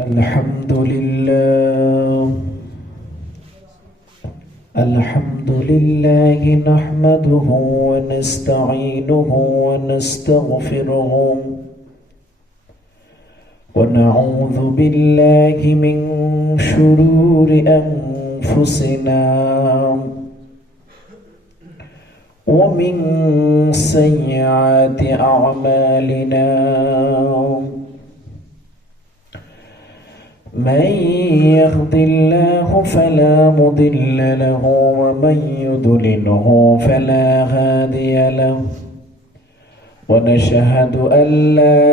الحمد لله نحمده ونستعينه ونستغفره ونعوذ بالله من شرور أنفسنا ومن سيئات أعمالنا من يهد الله فلا مضل له ومن يضلله فلا هادي له ونشهد أن لا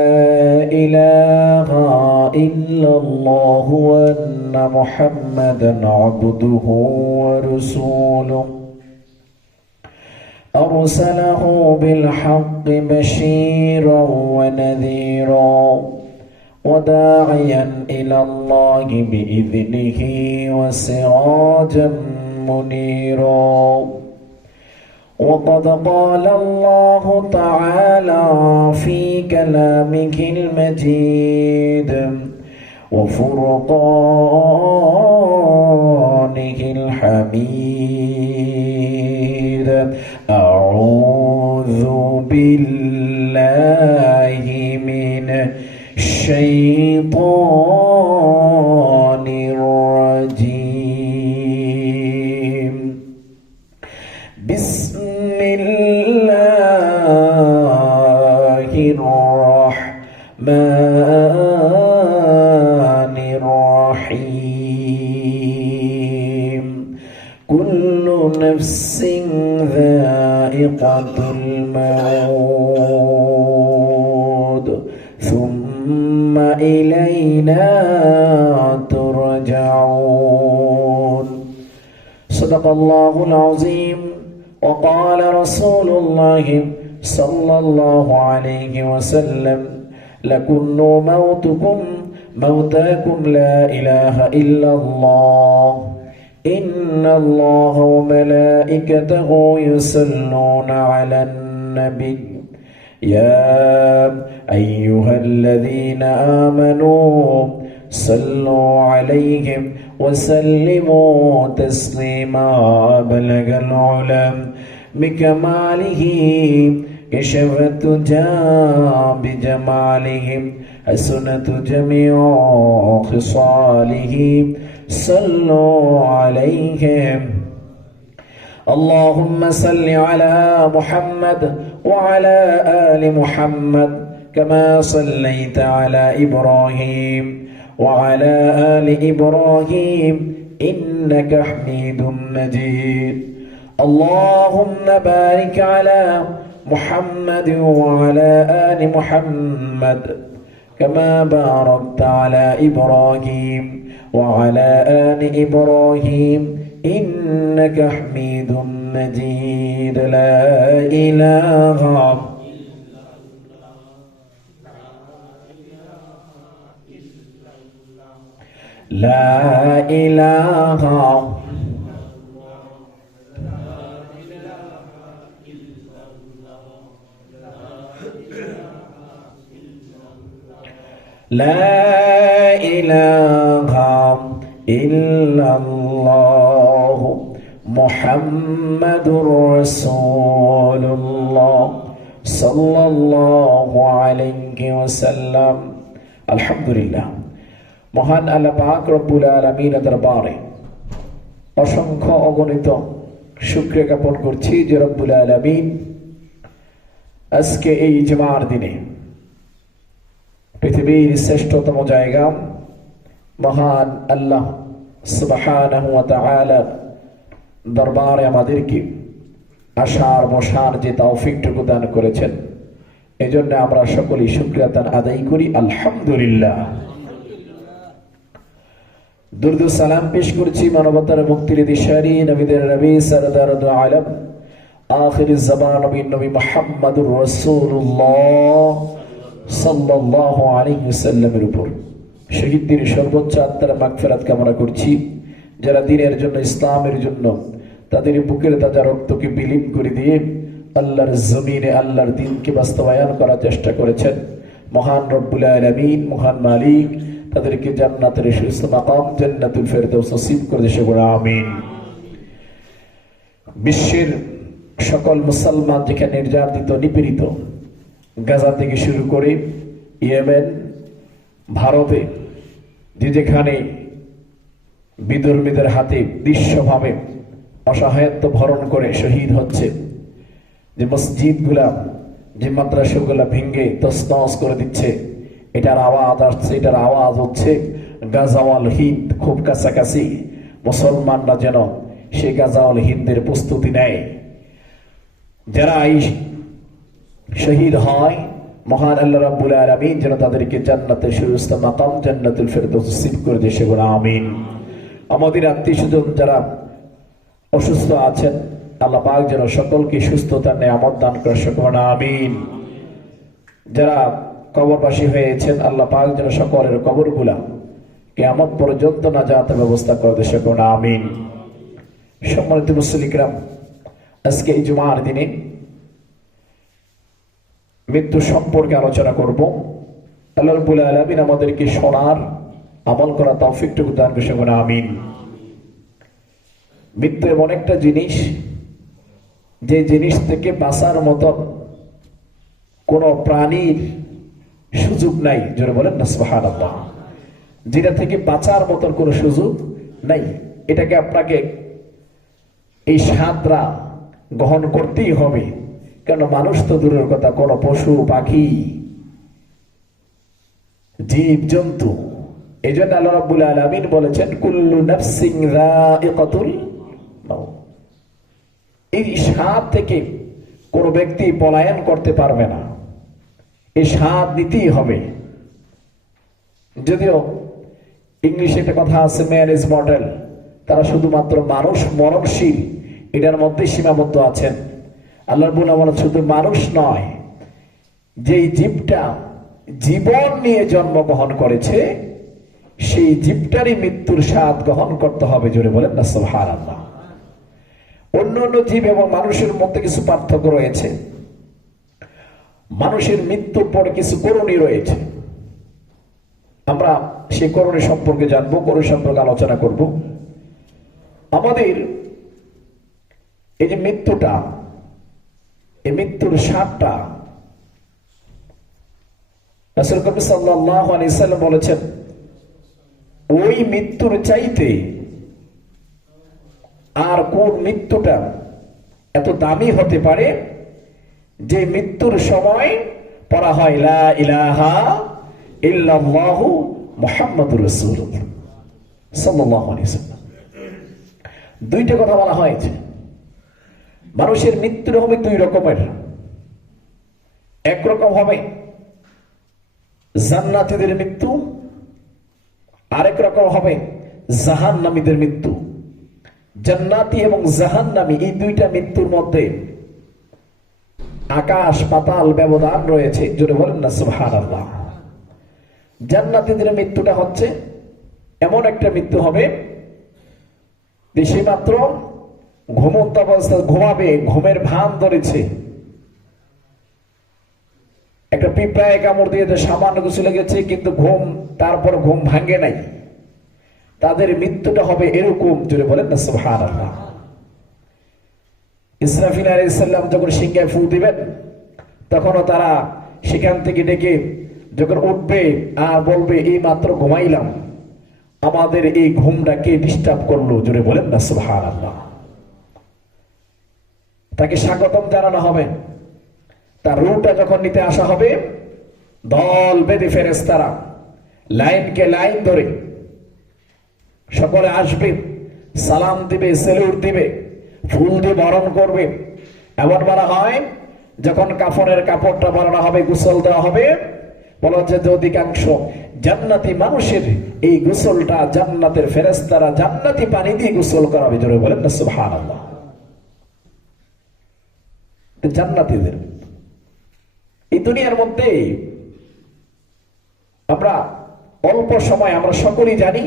إله إلا الله وأن محمدا عبده ورسوله أرسله بالحق بشيرا ونذيرا وداعيا إلى الله بإذنه وسراجا منيرا وقد قال الله تعالى في كلامه المجيد وفرقانه الحميد أعوذ بالله من الشيطان الرجيم بسم الله الرحمن الرحيم كل نفس ذائقة الموت ثم إلينا ترجعون صدق الله العظيم وقال رسول الله صلى الله عليه وسلم لكل موتكم موتاكم لا إله إلا الله إن الله وملائكته يصلون على النبي يا أيها الذين آمنوا صلوا عليهم وسلموا تسليما بلغ العلم بكماله كشف الدجى بجمالهم حسنت جميع خصاله صلوا عليهم اللهم صل على محمد وعلى آل محمد كما صليت على إبراهيم وعلى آل إبراهيم إنك حميد مجيد اللهم بارك على محمد وعلى آل محمد كما باركت على إبراهيم وعلى آل إبراهيم إنك حميد مجيد لا إله لا إله لا إله إلا الله محمد رسول الله صلى الله عليه وسلم الحمد لله মহান আল্লাহ পাক রব্বুল আলামিনের দরবারে অসংখ্য অগণিত শুকরিয়া জ্ঞাপন করছি যে রব্বুল আলামিন আজকে এই জুমার দিনে পৃথিবীর শ্রেষ্ঠতম জায়গা মহান আল্লাহ সুবহানাহু ওয়া তাআলা দরবারে আমাদেরকে আসার বসার যে তৌফিকটুকু দান করেছেন এজন্য আমরা সকলেই শুকরিয়া আদায় করি আলহামদুলিল্লাহ দুরুদ সালাম পেশ করছি মানবতার মুক্তির দিশারি নবীদের নবী সরদার দু আলম আখিরি জবান নবী মুহাম্মদুর রাসূলুল্লাহ সাল্লাল্লাহু আলাইহি ওয়াসাল্লামের উপর শহীদদের সর্বোচ্চ আত্মার মাগফিরাত কামনা করছি যারা দ্বীনের জন্য ইসলামের জন্য তাদের বুকের তাজা রক্তকে বিলীন করে দিয়ে আল্লাহর জমিনে আল্লাহর দ্বীনকে বাস্তবায়ন করার চেষ্টা করেছেন। মহান রব্বুল আলামিন, মহান মালিক তাদেরকে জান্নাতের শীর্ষ মাকাম জান্নাতুল ফেরদাউস নসিব করে দেশে বলে আমিন। বিশ্বের সকল মুসলমান যেখানে নির্যাতিত নিপীড়িত, গাজা থেকে শুরু করে ইয়েমেন, ভারতে যে যেখানে বিধর্মীদের হাতে দৃশ্যভাবে অসহায়ত্ব ভরণ করে শহীদ হচ্ছে, যে মসজিদগুলা, যে মাদ্রাসাগুলা ভেঙ্গে তছনছ করে দিচ্ছে, এটার আওয়াজ আসছে, এটার আওয়াজ হচ্ছে গাজাওয়াল হিন্দ খুব কাছাকাছি। মুসলমানরা যেন সেই গাজাওয়াল হিন্দের প্রস্তুতি নেয়। যারা এই শহীদ হয়, মহান আল্লাহ রাব্বুল আলামিন যেন তাদেরকে জান্নাতের শীর্ষ মাকাম জান্নাতুল ফেরদাউস নসিব করে দেয়, সেগুলো আমিন। আমাদের আত্মীয়স্বজন যারা অসুস্থ আছেন, আল্লাহ পাক যেন সকলকে সুস্থতার নিয়ামত দান করে, সেগুলো আমিন। যারা কবরবাসী হয়েছেন, আল্লাহ পাক যেন সকলের কবরগুলা কিয়ামত পর্যন্ত নাজাতের ব্যবস্থা করে দেয়, সেগুলো আমিন। সম্মানিত মুসলিম কিরাম, আজকে এই জুমার দিনে মৃত্যু সম্পর্কে আলোচনা করব। আল্লাহ রাব্বুল আলামিন আমাদেরকে শোনার, আমল করা তৌফিকটুকু দান করে, সেগুলো আমিন। মৃত্যু এমন একটা জিনিস, যে জিনিস থেকে বাঁচার মতো কোন প্রাণীর সুযোগ নাই। জোরে বলেন না সুবহানাল্লাহ। যেটা থেকে বাঁচার মতো কোনো সুযোগ নাই, এটাকে আপনাকে এই সাদরা গ্রহণ করতেই হবে। কেন, মানুষ তো দূরের কথা, কোন পশু পাখি, জীব জন্তু। এই জন্য আল্লাহ রাব্বুল আলামিন বলেছেন কুল্লু নাফসিন যায়িকাতুল মাউত। এই স্বাদ থেকে কোন ব্যক্তি পলায়ন করতে পারবে না, এই স্বাদ নিতেই হবে। যদিও ইংলিশে একটা কথা আছে, ম্যান ইজ মর্টাল, তারা শুধুমাত্র মানুষ মরণশীল, এটার মধ্যে সীমাবদ্ধ আছেন। আল্লাহ রাব্বুল আলামিন শুধু মানুষ নয়, যেই জীবটা জীবন নিয়ে জন্মগ্রহণ করেছে, সেই জীবটারই মৃত্যুর স্বাদ গ্রহণ করতে হবে। জোরে বলেন না সুবহানাল্লাহ। অন্য অন্য জীব এবং মানুষের মধ্যে কিছু পার্থক্য রয়েছে। মানুষের মৃত্যুর পরে কিছু করণীয় রয়েছে, আমরা সেই করণীয় সম্পর্কে জানবো, করণীয় সম্পর্কে আলোচনা করব। আমাদের এই যে মৃত্যুটা, এই মৃত্যুর স্বাদটা রাসূল করিম সাল্লাল্লাহু আলাইহি ওয়াসাল্লাম বলেছেন, ওই মৃত্যুর চাইতে আর কোন মৃত্যুটা এত দামি হতে পারে, যে মৃত্যুর সময় পড়া হয় লা ইলাহা ইল্লাল্লাহু মুহাম্মাদুর রাসূলুল্লাহ সাল্লাল্লাহু আলাইহি ওয়াসাল্লাম। দুইটা কথা বলা হয়েছে। মানুষের মৃত্যু হবে দুই রকমের। একরকম হবে জান্নাতীদের মৃত্যু, আরেক রকম হবে জাহান্নামীদের মৃত্যু। জান্নাতি এবং জাহান্নামী, এই দুইটা মৃত্যুর মধ্যে আকাশ পাতাল ব্যবধান রয়েছে। জোরে বলেন না সুবহানাল্লাহ। জান্নাতীদের মৃত্যুটা হচ্ছে এমন একটা মৃত্যু হবে যে সে মাত্র ঘুমন্ত অবস্থায় ঘুমাবে, ঘুমের ভান ধরেছে, একটা পিঁপড়ায় কামড় দিয়েছে, সামান্য কিছু লেগেছে, কিন্তু ঘুম, তারপর ঘুম ভাঙে নাই। তাদের মৃত্যুটা হবে এরকম। জোরে বলেন না সুবহানাল্লাহ। ইসরাফিল আলাইহিস সালাম যখন সিংহায় ফু দিবেন, তখনও তারা সেখান থেকে ডেকে যখন উঠবে আর বলবে, এই মাত্র ঘুমাইলাম, আমাদের এই ঘুমটা কে ডিস্টার্ব করলো? জোরে বলেন না সুবহানাল্লাহ। তাকে স্বাগতম জানানো হবে। তার রূহটা যখন নিতে আসা হবে, দল বেঁধে ফেরেশতারা লাইনকে লাইন ধরে সকলে আসবে, সালাম দিবে, সেলুট দিবে, ফুল দিয়ে বরণ করবে। এমন বলা হয়, যখন কাফনের কাপড়টা বানানো হবে, গোসল দেওয়া হবে, বলা হচ্ছে যে অধিকাংশ জান্নাতি মানুষের এই গোসলটা জান্নাতের ফেরেশতারা জান্নাতি পানি দিয়ে গোসল করাবে। জোরে বলেন না সুবহানাল্লাহ। জান্নাতীদের এই দুনিয়ার মধ্যে আমরা অল্প সময়, আমরা সকলেই জানি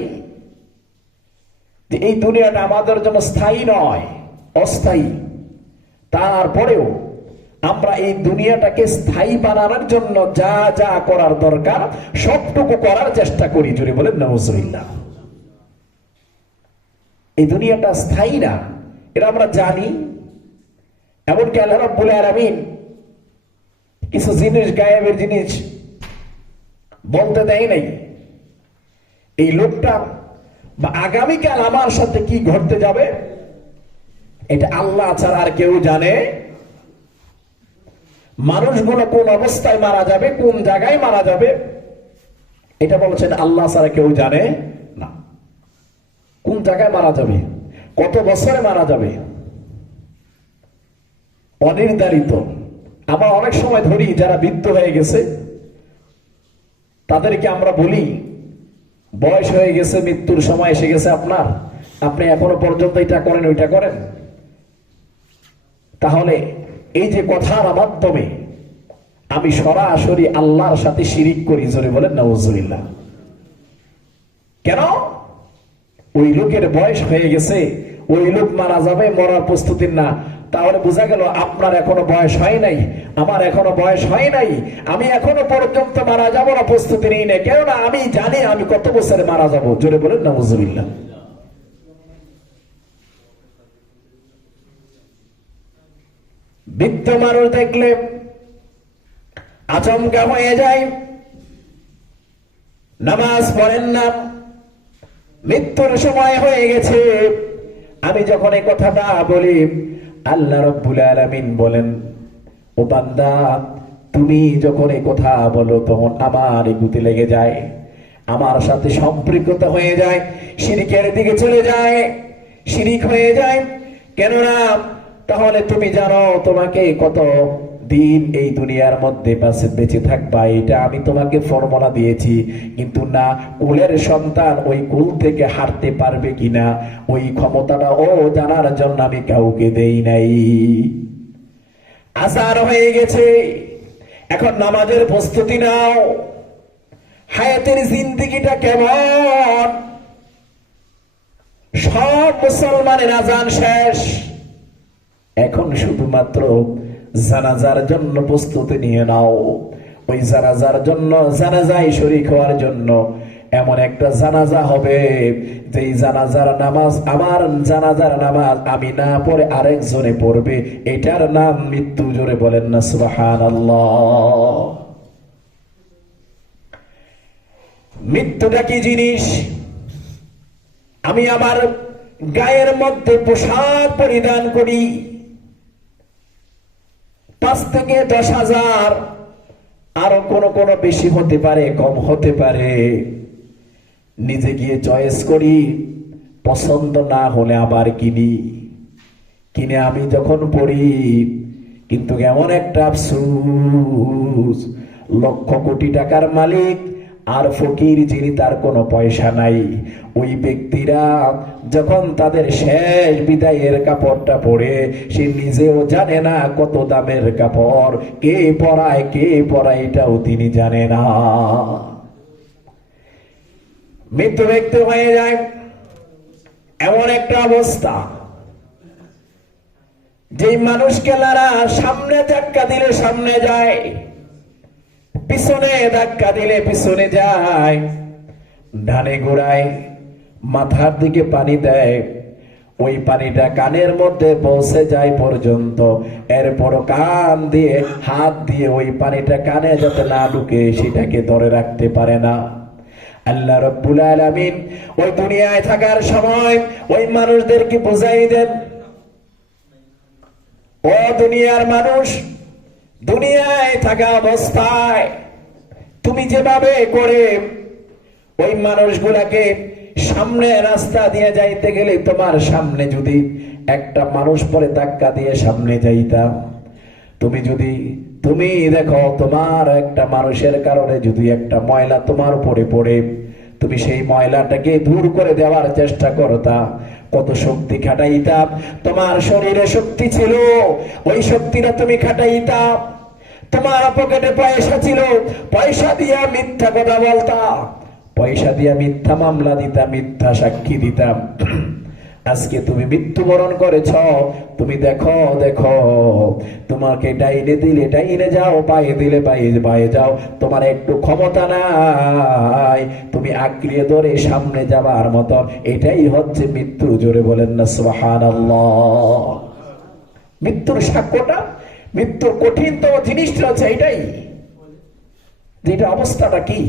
যে এই দুনিয়াটা আমাদের জন্য স্থায়ী নয়, অস্থায়ী। তারপরেও আমরা এই দুনিয়াটাকে স্থায়ী বানানোর জন্য যা যা করার দরকার সবটুকু করার চেষ্টা করি, জোরে বলেন নাউজুবিল্লাহ। এই দুনিয়াটা স্থায়ী না, এটা আমরা জানি। এমনকি আল্লাহ রাব্বুল আলামিন কিছু জিনিস, গায়েবের জিনিস বলতে দেয় নাই। এই লোকটা বা আগামীকাল আমার সাথে কি ঘটতে যাবে এটা আল্লাহ ছাড়া আর কেউ জানে। মানুষগুলো কোন অবস্থায় মারা যাবে, কোন জায়গায় মারা যাবে, এটা বলছেন আল্লাহ ছাড়া কেউ জানে না। কোন জায়গায় মারা যাবে, কত বছরে মারা যাবে, অনির্ধারিত। আমরা অনেক সময় ধরি যারা বৃদ্ধ হয়ে গেছে তাদেরকে আমরা বলি বয়স হয়ে গেছে, মৃত্যুর সময় এসে গেছে আপনার, আপনি এখনো পর্যন্ত এটা করেন ওইটা করেন। তাহলে এই যে কথার মাধ্যমে আমি সরাসরি আল্লাহর সাথে শিরিক করি, জোরে বলেন নাউজুবিল্লাহ। কেন? ওই লোকের বয়স হয়ে গেছে, ওই লোক মারা যাবে, মরার প্রস্তুতি না। তাহলে বোঝা গেল আপনার এখনো বয়স হয় নাই, আমার এখনো বয়স হয় নাই, আমি এখনো পর্যন্ত মারা যাবো না, প্রস্তুতি নেই না। কেননা আমি জানি আমি কত বছরে মারা যাবো, জোরে বলেন নাউজুবিল্লাহ। বৃদ্ধ মানুষ দেখলে আচমকা হয়ে যায়, নামাজ পড়েন না, মৃত্যুর সময় হয়ে গেছে। আমি যখন এই কথাটা বলি, আল্লাহ রাব্বুল আলামিন বলেন, ও বান্দা, তুমি যখন এই কথা বলো তখন আমার এগুতে লেগে যায়, আমার সাথে সম্পৃক্ত হয়ে যায়, শিরকের দিকে চলে যায়, শিরিক হয়ে যায়। কেননা তাহলে তুমি জানো তোমাকে কত দিন এই দুনিয়ার মধ্যে বেঁচে থাকবা, এটা আমি তোমাকে ফর্মুলা দিয়েছি। কিন্তু না, কুলের সন্তান ওই কুল থেকে হারতে পারবে কিনা ওই ক্ষমতাটা ও জানার জন্য আমি কাউকে দেই নাই। আসার হয়ে গেছে, এখন নামাজের প্রস্তুতি নাও। হায়াতের জিন্দেগিটা কেমন? সব মুসলমানের আজান শেষ, এখন শুধুমাত্র জানাজার জন্য প্রস্তুতি নিয়ে নাও। ওই জানাজার জন্য, জানাজায় শরীক হওয়ার জন্য এমন একটা জানাজা হবে যেই জানাজার নামাজ, আমার জানাজার নামাজ আমি না পড়ে আরেকজনে পড়বে, এটার নাম মৃত্যু। জোরে বলেন না সুবহানাল্লাহ। মৃত্যুটা কি জিনিস? আমি আমার গায়ের মধ্যে পোশাক পরিধান করি, 5 থেকে 10,000, আরো কোন বেশি হতে পারে, কম হতে পারে, নিজে গিয়ে চয়েস করি, পছন্দ না হলে আবার কিনে আমি যখন পড়ি। কিন্তু এমন একটা আফসোস, লক্ষ কোটি টাকার মালিক আর ফকির যিনি তার কোনো পয়সা নাই, ওই ব্যক্তিরা যখন তাদের শেষ বিদায়ের কাপড়টা পরে, সে নিজেও জানে না কত দামের কাপড়, কে পরায় এটাও তিনি জানে না। মৃত্যু ব্যক্তি হয়ে যায় এমন একটা অবস্থা, যেই মানুষকে লারা সামনে ধাক্কা দিলে সামনে যায়, পিছনে ধাক্কা দিলে পিছনে যায়, ডানে ঘোড়ায় মাথার দিকে পানি দেয়, ওই পানিটা কানের মধ্যে পৌঁছে যায় পর্যন্ত, এরপর কান দিয়ে হাত দিয়ে ওই পানিটা কানে যাতে না ঢুকে সেটাকে ধরে রাখতে পারে না। আল্লাহ রাব্বুল আলামিন ওই দুনিয়ায় থাকার সময় ওই মানুষদেরকে বুঝাই দেন, ও দুনিয়ার মানুষ, দুনিয়ায় থাকা অবস্থায় তুমি যেভাবে করে ওই মানুষগুলাকে সামনে রাস্তা দিয়ে যাইতে গেলে, তোমার সামনে যদি একটা মানুষ পরে ধাক্কা দিয়ে সামনে যাইতাম, তুমি দেখো তোমার একটা মানুষের কারণে যদি একটা ময়লা তোমার উপরে পড়ে, তুমি সেই ময়লাটাকে দূর করে দেওয়ার চেষ্টা করতা, কত শক্তি খাটাইতা, তোমার শরীরে শক্তি ছিল, ওই শক্তিটা তুমি খাটাইতা। তোমার পকেটে পয়সা ছিল, পয়সা দিয়া মিথ্যা কথা বলতা, পয়সা দিয়া মিথ্যা মামলা দিতাম, মিথ্যা সাক্ষী দিতাম। আজকে তুমি মৃত্যুবরণ করেছ, তুমি দেখো দেখো, তোমাকে ডাইনে দিলে ডাইনে যাও, পায়ে দিলে পায়ে যাও, তোমার একটু ক্ষমতা নাই, তুমি আঁকড়িয়ে ধরে সামনে যাবার মতন। এটাই হচ্ছে মৃত্যু। জোরে বলেন না সুবহানাল্লাহ। মৃত্যুর সাক্ষ্যটা, মৃত্যুর কঠিনতম জিনিসটা হচ্ছে এটাই, যেটা অবস্থাটা কি।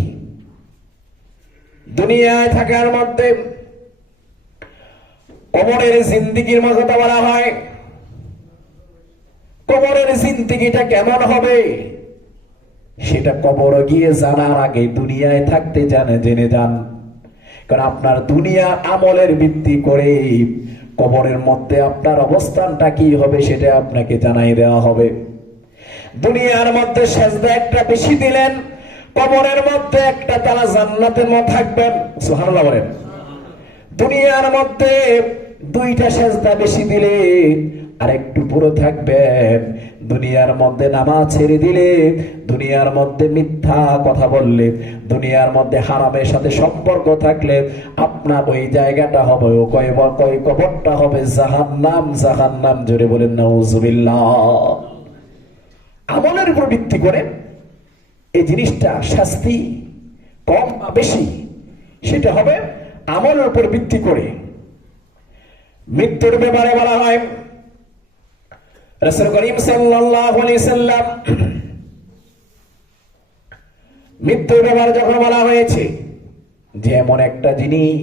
দুনিয়ায় থাকার মধ্যে কবরের জিন্দেগির কথা বলা হয়। কবরের জিন্দেগিটা কেমন হবে সেটা কবরে গিয়ে জানার আগে দুনিয়ায় থাকতে জেনে যান। কারণ আপনার দুনিয়া আমলের ভিত্তি করে কবরের মধ্যে আপনার অবস্থানটা কি হবে সেটা আপনাকে জানাই দেওয়া হবে। দুনিয়ার মধ্যে সেজদা একটা বেশি দিলেন, কবরের মধ্যে একটা তারা জান্নাতের মধ্যে থাকবেন। সুবহানাল্লাহ বলেন। দুনিয়ার মধ্যে দুইটা সেজদা বেশি দিলে আর একটু পুরো থাকবেন। দুনিয়ার মধ্যে নামাজ ছেড়ে দিলে, দুনিয়ার মধ্যে মিথ্যা কথা বললে, দুনিয়ার মধ্যে হারামের সাথে সম্পর্ক থাকলে আপনার ওই জায়গাটা হবে, কবরটা হবে জাহান্নাম। জাহান্নাম। জোরে বলেন নাউজুবিল্লাহ। আমলের উপর ভিত্তি করে এই জিনিসটা শাস্তি কম বা বেশি সেটা হবে আমলের উপর ভিত্তি করে। মৃত্যুর ব্যাপারে বলা হয়, রাসূল করিম সাল্লাল্লাহু আলাইহি সাল্লাম মৃত্যুর ব্যাপারে যখন বলা হয়েছে যে এমন একটা জিনিস,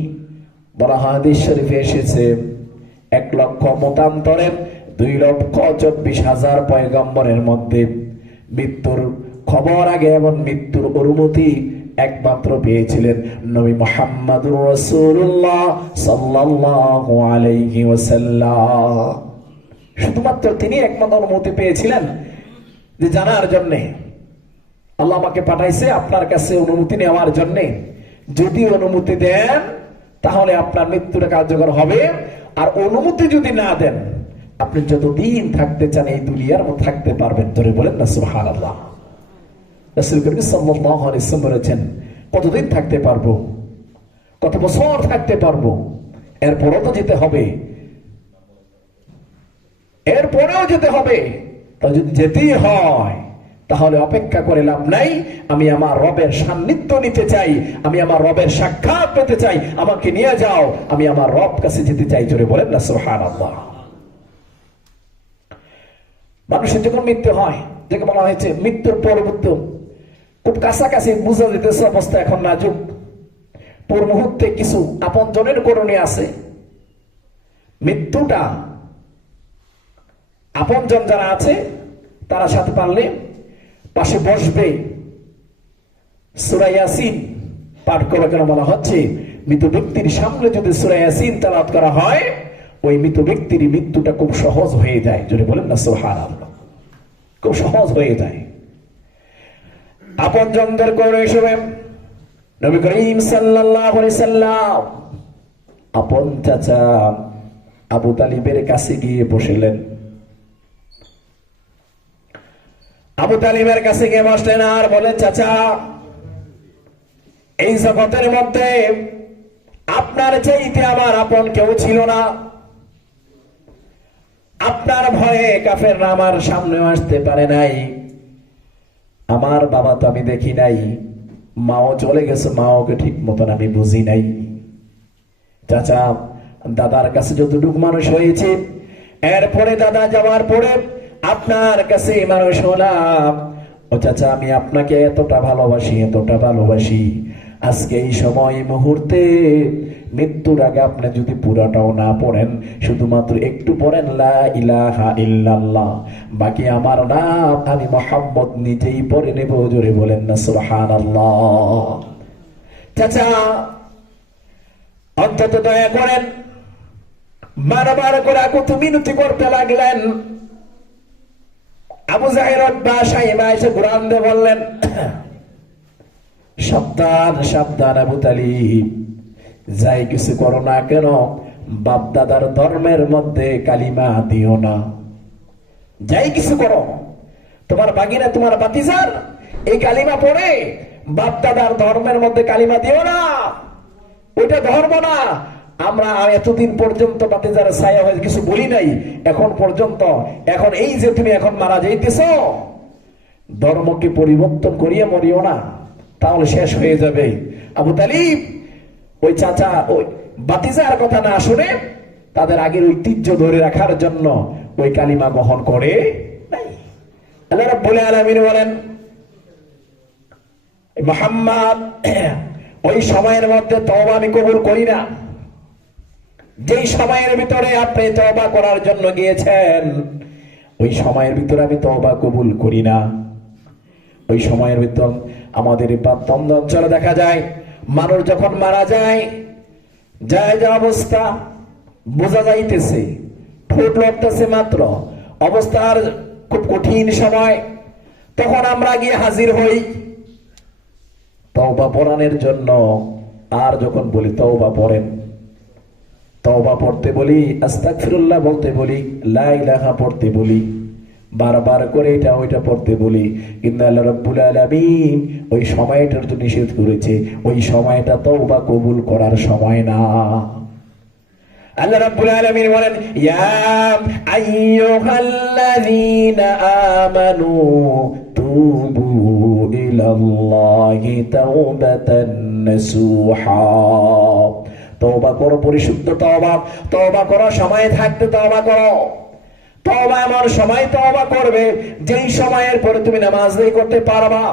বলা হাদিস শরীফে এসেছে 1,00,000 মতান্তরে 2,24,000 পয়গম্বরের মধ্যে মৃত্যুর খবর আগে এবং মৃত্যুর অনুমতি একমাত্র পেয়েছিলেন নবী মুহাম্মদুর রাসূলুল্লাহ সাল্লাল্লাহু আলাইহি ওয়াসাল্লাম। শুধুমাত্র তিনি একমাত্র অনুমতি পেয়েছিলেন যে জানার জন্য আল্লাহ আমাকে পাঠাইছে আপনার কাছে অনুমতি নেওয়ার জন্য। যদি অনুমতি দেন তাহলে আপনার মৃত্যুটা কার্যকর হবে, আর অনুমতি যদি না দেন আপনি যতদিন থাকতে চান এই দুনিয়ার মধ্যে থাকতে পারবেন। ধরে বলেন না সুবহানাল্লাহ। রাসূল করিম সাল্লাল্লাহু আলাইহি ওয়াসাল্লাম বলেছেন কতদিন থাকতে পারবো, কত বছর থাকতে পারবো, এরপরও তো যেতে হবে, এরপরেও যেতে হবে। তা যদি যেতেই হয় তাহলে অপেক্ষা করে লাভ নাই। আমি আমার রবের সান্নিধ্য নিতে চাই, আমি আমার রবের সাক্ষাৎ পেতে চাই, আমাকে নিয়ে যাও, আমি আমার রব কাছে যেতে চাই। জোরে বলেন না সুবহানাল্লাহ। মানুষের যখন মৃত্যু হয়, যেটা বলা হয়েছে মৃত্যুর পরবর্তী খুব কাছাকাছি বুঝা যেতেছে অবস্থা এখন নাজুক। পর মুহূর্তে কিছু আপন জনের করণীয় আছে। মৃত্যুটা আপন জন যারা আছে তারা সাথে পারলে পাশে বসবে, সূরা ইয়াসিন পাঠ করে কেন বলা হচ্ছে মৃত ব্যক্তির সামনে যদি সূরা ইয়াসিন তেলাওয়াত করা হয় ওই মৃত ব্যক্তির মৃত্যুটা খুব সহজ হয়ে যায়। যদি বলেন না সুবহানাল্লাহ, খুব সহজ হয়ে যায়। আপন জনদের করে হিসেবে নবী করিম সাল্লাল্লাহু আলাইহি সাল্লাম আপন চাচা আবু তালিবের কাছে গিয়ে বসলেন। আবু তালিবের কাছে গিয়ে বসলেন আর বলেন, চাচা এই জগতের মধ্যে আপনার চাইতে আমার আপন কেউ ছিল না। আপনার ভয়ে কাফেররা আমার সামনে আসতে পারে নাই। আমার বাবা তো আমি দেখি নাই, মাও চলে গেছে, মাওকে ঠিক মতন আমি বুঝি নাই। চাচা দাদার কাছে যতটুকু মানুষ হয়েছে, এরপরে দাদা যাওয়ার পরে আপনার কাছে মানুষ হলাম। ও চাচা আমি আপনাকে এতটা ভালোবাসি, এতটা ভালোবাসি, আজকে এই সময় মুহূর্তে মৃত্যুর আগে আপনি যদি পুরাটাও না পড়েন, শুধুমাত্র একটু পড়েন লা ইলাহা ইল্লাল্লাহ, বাকি আমার নাম আমি মুহাম্মদ নিজেই পড়ে নেব। জোরে বলেন না সুবহানাল্লাহ। চাচা অন্তত দয়া করেন, বারবার করে কত মিনতি করতে লাগলেন। আবু জাহের বাসায় এসে কোরআন দিয়ে বললেন, সাবধান সাবধান আবু তালিব, যাই কিছু করো না কেন বাপ দাদার ধর্মের মধ্যে কালিমা দিও না। যাই কিছু করো, তোমার বাগিনা তোমার বাতিজার এই কালিমা পড়ে বাপ দাদার ধর্মের মধ্যে কালিমা দিও না। ওইটা ধর্ম না, আমরা এতদিন পর্যন্ত বাতিজার ছায়া হয়ে কিছু বলি নাই, এখন পর্যন্ত, এখন এই যে তুমি এখন মারা যাইতেছ, ধর্মকে পরিবর্তন করিয়ে মরিও না, তাহলে শেষ হয়ে যাবে। আবু তালিব ওই চাচা ওই বাতিজার কথা না শুনে তাদের আগের ঐতিহ্য ধরে রাখার জন্য ওই কালিমা গ্রহণ করে নাই। আল্লাহ রাব্বুল আলামিন বলেন, মুহাম্মদ ওই সময়ের মধ্যে তওবা আমি কবুল করি না, যেই সময়ের ভিতরে আপনি তওবা করার জন্য গিয়েছেন ওই সময়ের ভিতরে আমি তওবা কবুল করি না। ওই সময়ের ভিতর আমাদের পাত্তন্দ অঞ্চলে দেখা যায় মানুষ যখন মারা যায়, যায় যে অবস্থা বোঝা যাইতেছে, ঠোঁট লড়তেছে মাত্র, অবস্থার খুব কঠিন সময়, তখন আমরা গিয়ে হাজির হই তওবা পড়ানোর জন্য। আর যখন বলি তওবা পড়েন, তওবা পড়তে বলি, আস্তাগফিরুল্লাহ বলতে বলি, লা ইলাহা পড়তে বলি, বারবার করে এটা ওইটা পড়তে বলি, কিন্তু আল্লাহ রাব্বুল আলামিন ওই সময়টার তো নিষেধ করেছে, ওই সময়টা তওবা কবুল করার সময় না। আল্লাহ রাব্বুল আলামিন বলেন, ইয়া আইয়ুহাল্লাযীনা আমানু তুবু ইলাল্লাহি তাওবাতান নাসুহা। তওবা করো, পরিশুদ্ধ তওবা। তওবা করার সময় থাকতে তওবা করো। তওবা এমন সময় তওবা করবে যেই সময়ের পরে তুমি নামাজ আদায় করতে পারবা।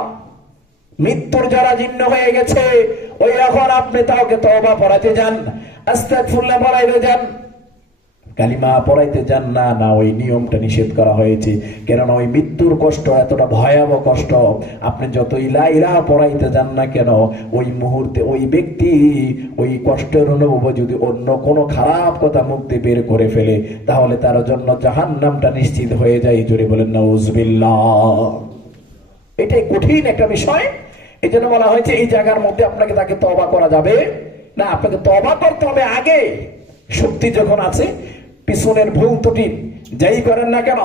মৃত্যুর যারা জীর্ণ হয়ে গেছে, ওই এখন আপনি তাকে তওবা পড়াতে যান, আস্তাগফিরুল্লাহ পড়াইতে যান, কালিমা পড়াইতে যান না। না, ওই নিয়মটা নিষেধ করা হয়েছে, কেননা ওই মৃত্যুর কষ্ট এতটা ভয়াবহ কষ্ট, আপনি যতই লা ইলাহা পড়াইতে যান না কেন, ওই মুহূর্তে ওই ব্যক্তি ওই কষ্টের অনুভব যদি অন্য কোনো খারাপ কথা মুখ দিয়ে বের করে ফেলে, তাহলে তার জন্য জাহান্নামটা নিশ্চিত হয়ে যায়। জোরে বলেন নাউজুবিল্লাহ। এটাই কঠিন একটা বিষয়। এই জন্য বলা হয়েছে এই জায়গার মধ্যে আপনাকে তাকে তওবা করা যাবে না, আপনাকে তওবা করতে হবে আগে। শক্তি যখন আছে, পিছনের ভুল ত্রুটি যাই করেন না কেন,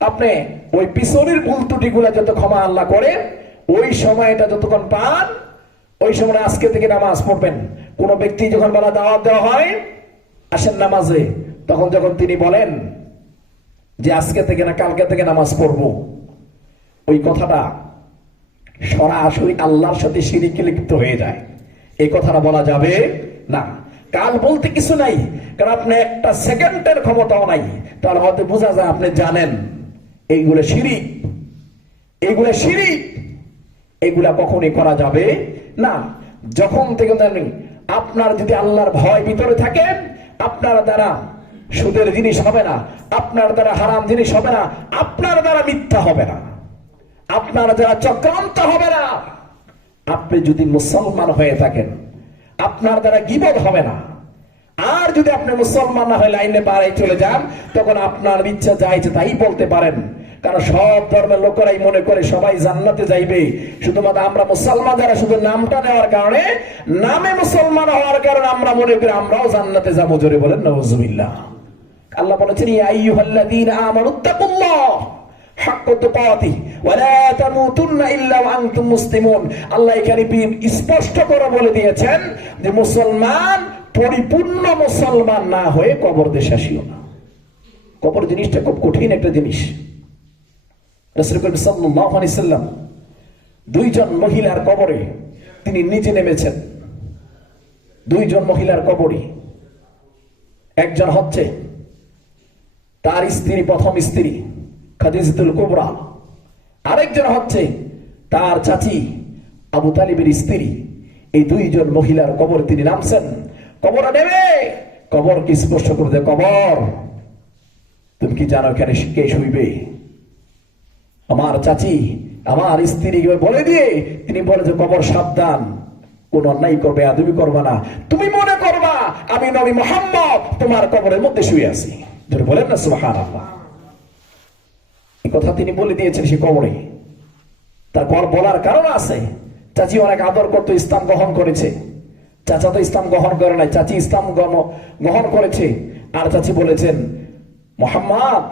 আপনি ওই পিছনের ভুল ত্রুটি গুলা যত ক্ষমা আল্লাহ করে, ওই সময়টা যতক্ষণ পান, ওই সময় আজকে থেকে নামাজ পড়বেন। কোন ব্যক্তি যখন বলা দাওয়াত দেওয়া হয় আসেন নামাজে, তখন যখন তিনি বলেন যে আজকে থেকে না কালকে থেকে নামাজ পড়বো, ওই কথাটা সরাসরি আল্লাহর সাথে শিরকে লিপ্ত হয়ে যায়। এই কথাটা বলা যাবে না। কাল বলতে কিছু নাই, কারণ আপনি একটা সেকেন্ডের ক্ষমতাও নাই, তাহলে হয়তো বোঝা যায় আপনি জানেন এইগুলো শিরিক, এইগুলো শিরিক, এইগুলা কখনই করা যাবে না। যখন থেকে আপনার যদি আল্লাহর ভয় ভিতরে থাকে, আপনার দ্বারা সুদের জিনিস হবে না, আপনার দ্বারা হারাম জিনিস হবে না, আপনার দ্বারা মিথ্যা হবে না, আপনার দ্বারা চক্রান্ত হবে না। আপনি যদি মুসলমান হয়ে থাকেন, আপনার দ্বারা গীবত হবে না। আর যদি আপনি মুসলমান না হয়ে লাইনে বাড়াই চলে যান, তখন আপনার ইচ্ছা যাইছে তাই বলতে পারেন, কারণ সব ধর্মের লোকেরাই মনে করে সবাই জান্নাতে যাইবে। শুধুমাত্র আমরা মুসলমান যারা শুধু নামটা নেওয়ার কারণে, নামে মুসলমান হওয়ার কারণে আমরা মনে করি আমরাও জান্নাতে যাবো। জোরে বলেন নাউজুবিল্লাহ। আল্লাহ বলেছেন, ইয়া আইয়ুহাল্লাযীনা আমানুত্তাকুল্লাহ হাক্কা তুকাতিহি ওয়া লা তামুতুন্না ইল্লা ওয়া আনতুম মুসলিমুন। আল্লাহ এখানে স্পষ্ট করে বলে দিয়েছেন যে মুসলমান, পরিপূর্ণ মুসলমান না হয়ে কবর দেশে আসিও না। কবর জিনিসটা খুব কঠিন একটা জিনিস। রাসূল করিম সাল্লাল্লাহু আলাইহি সাল্লাম দুইজন মহিলার কবরে তিনি নিজে নেমেছেন। দুইজন মহিলার কবরে, একজন হচ্ছে তার স্ত্রী, প্রথম স্ত্রী খাদিজাতুল কুবরা, আরেকজন হচ্ছে তার চাচি আবু তালিবের স্ত্রী। এই দুইজন মহিলার কবর তিনি নামছেন। কবর নেবে, কবর কি স্পষ্ট করে দেয়, কবর তুমি কি জানো এখানে কে শুইবে? আমার চাচি, আমার স্ত্রী বলে দিয়ে তিনি বলে যে কবর সাবধান, কোন অন্যায় করবে, আদবি করবা না, তুমি মনে করবা আমি নবী মুহাম্মদ তোমার কবরের মধ্যে শুয়ে আছি। যদি বলেন না সুবহানাল্লাহ। এই কথা তিনি বলে দিয়েছেন সে কবরে। তারপর বলার কারণ আছে, চাচি অনেক আদর করতো, ইসলাম গ্রহণ করেছে। চাচা তো ইসলাম গ্রহণ করে নাই, চাচি ইসলাম গ্রহণ করেছে। আর চাচি বলেছেন, মুহাম্মদ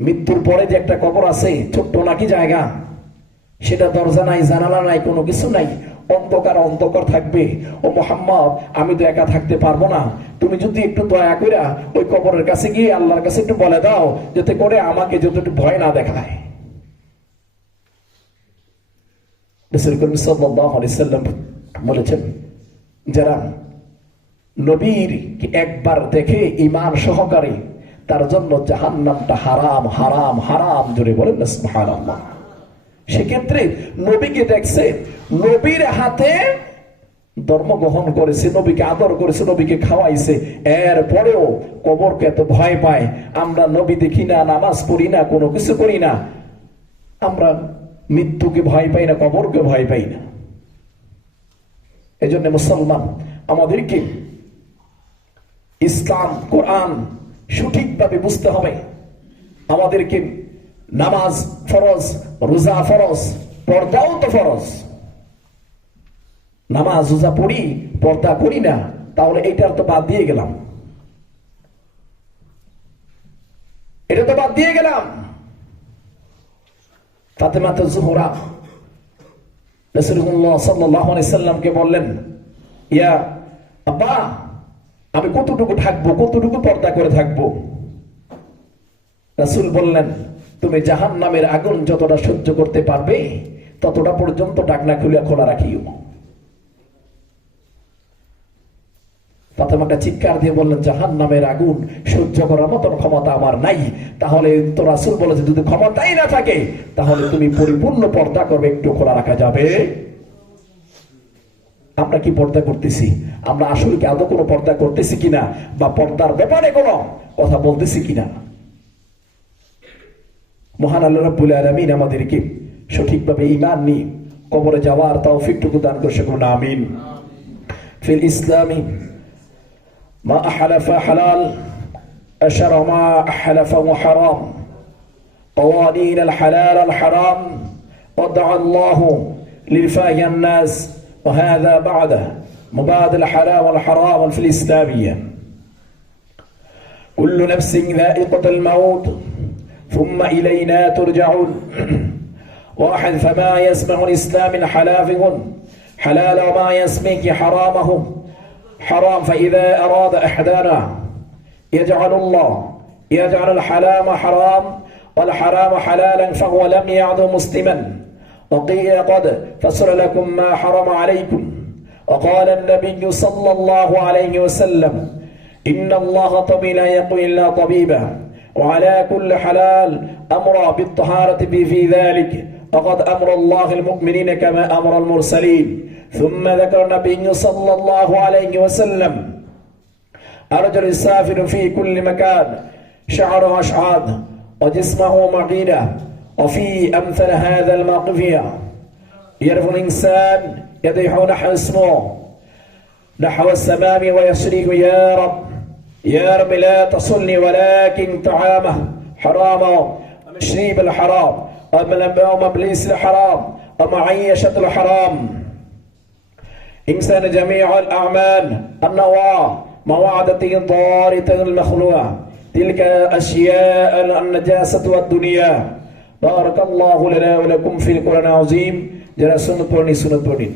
মৃত্যুর পরে যে একটা কবর আছে, ছোট্ট নাকি জায়গা, সেটা দরজা নাই, জানালা নাই, কোনো কিছু নাই, অন্ধকার অন্ধকার থাকবে। ও মুহাম্মদ, আমি তো একা থাকতে পারবো না, তুমি যদি একটু দয়া করে ওই কবরের কাছে গিয়ে আল্লাহর কাছে একটু বলে দাও, যাতে করে আমাকে যত একটু ভয় না দেখায়। রাসূল করিম সাল্লাল্লাহু আলাইহি সাল্লাম বলেছেন, যারা নবীর একবার দেখে ঈমান সহকারে, তার জন্য জাহান্নামটা হারাম হারাম হারাম, জোরে বলেন না সুবহানাল্লাহ। সেক্ষেত্রে নবীকে দেখছে, নবীর হাতে ধর্ম গ্রহণ করেছে, নবীকে আদর করেছে, নবীকে খাওয়াইছে, এরপরেও কবরকে এত ভয় পায়। আমরা নবী দেখি না, নামাজ পড়ি না, কোনো কিছু করি না, আমরা মৃত্যুকে ভয় পাই না, কবরকে ভয় পাই না। এই জন্য মুসলমান আমাদেরকে ইসলাম কোরআন সঠিকভাবে বুঝতে হবে। আমাদেরকে নামাজ ফরজ, রোজা ফরজ, পর্দাও তো ফরজ। নামাজ রোজা পড়ি, পর্দা করি না, তাহলে এটার তো বাদ দিয়ে গেলাম, এটা তো বাদ দিয়ে গেলাম। ফাতেমা যুহরা রাসূলুল্লাহ সাল্লাল্লাহু আলাইহি সাল্লামকে বললেন, ইয়া আব্বা, আমি কতটুকু থাকবো, কতটুকু পর্দা করে থাকবো? রাসূল বললেন, তুমি জাহান্নামের আগুন যতটা সহ্য করতে পারবে ততটা পর্যন্ত ঢাকনা খুলে খোলা রাখিও। ফাতেমাটা চিৎকার দিয়ে বললেন, জাহান্নামের আগুন সহ্য করার মতন ক্ষমতা আমার নাই। তাহলে তো রাসূল বলেছে, যদি ক্ষমতাই না থাকে তাহলে তুমি পরিপূর্ণ পর্দা করবে, একটু খোলা রাখা যাবে? আমরা কি পর্দা করতেছি? আমরা আসলে কি আদৌ কোনো পর্দা করতেছি কিনা, বা পর্দার ব্যাপারে কোনো কথা বলতেছি কিনা? মহান আল্লাহ রাব্বুল আলামিন আমাদেরকে সঠিকভাবে ঈমান নিয়ে কবরে যাওয়ার তৌফিকটুকু দান করে সকল আমিন। ফিল ইসলামি মা আহলাফা হালাল আশরা মা আহলাফা হারাম قوانين الحلال الحرام وضع الله لرفاه الناس وهذا بعده مبادئ الحلال والحرام في الإسلامية. كل نفس ذائقة الموت ثم إلينا ترجعون. واحد فما يسمع الإسلام حلافه حلال وما يسمعك حرامه حرام. فإذا أراد أحدنا يجعل الحلال حرام والحرام حلالا فهو لم يعد مسلما. وقيل قد فسر لكم ما حرم عليكم. وقال النبي صلى الله عليه وسلم إن الله طبيب لا يقوي إلا طبيبا وعلى كل حلال أمر بالطهارة في ذلك وقد أمر الله المؤمنين كما أمر المرسلين. ثم ذكر النبي صلى الله عليه وسلم الرجل السافر في كل مكان شعره أشعاث وجسمه مغيلة. وفي أمثل هذا الموقف يرفع الإنسان يديه نحو اسمه نحو السماء ويصرخ يا رب يا رب لا تصلني ولكن طعامه حرام ومشرب الحرام ومبليس الحرام ومعيشة الحرام. إنسان جميع الأعمال النواة موعدة ضارة المخلوقة تلك أشياء النجاسة والدنيا. بارك الله لنا ولكم في القرآن العظيم. যারা সুন্নাত পড়েন সুন্নাত পড়েন।